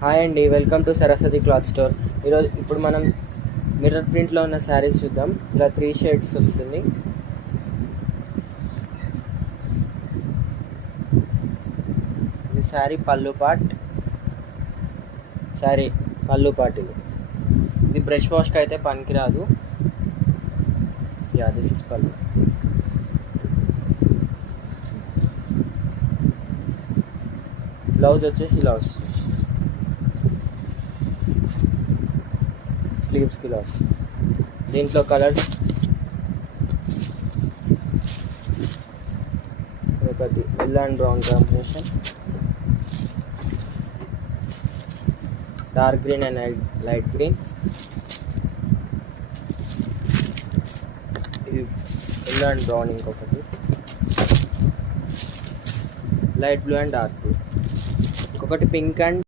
హాయ్ అండి, welcome to Saraswati cloth store. ఇప్పుడు మనం మిర్రర్ ప్రింట్లో ఉన్న శారీస్ చూద్దాం. ఇలా 3 షేడ్స్ వస్తుంది. ఇది శారీ పళ్ళు పార్ట్. ఇది బ్రష్ వాష్కి అయితే పనికిరాదు. దిస్ ఇస్ పళ్ళు. బ్లౌజ్ వచ్చేసి ఇలా వస్తుంది. స్లీవ్స్కి ఇలా వస్తుంది. దీంట్లో కలర్స్ ఒకటి yellow and brown combination, dark green and light green. ఇది ఎల్లో అండ్ బ్రౌన్, ఇంకొకటి light blue and dark blue, ఇంకొకటి పింక్ అండ్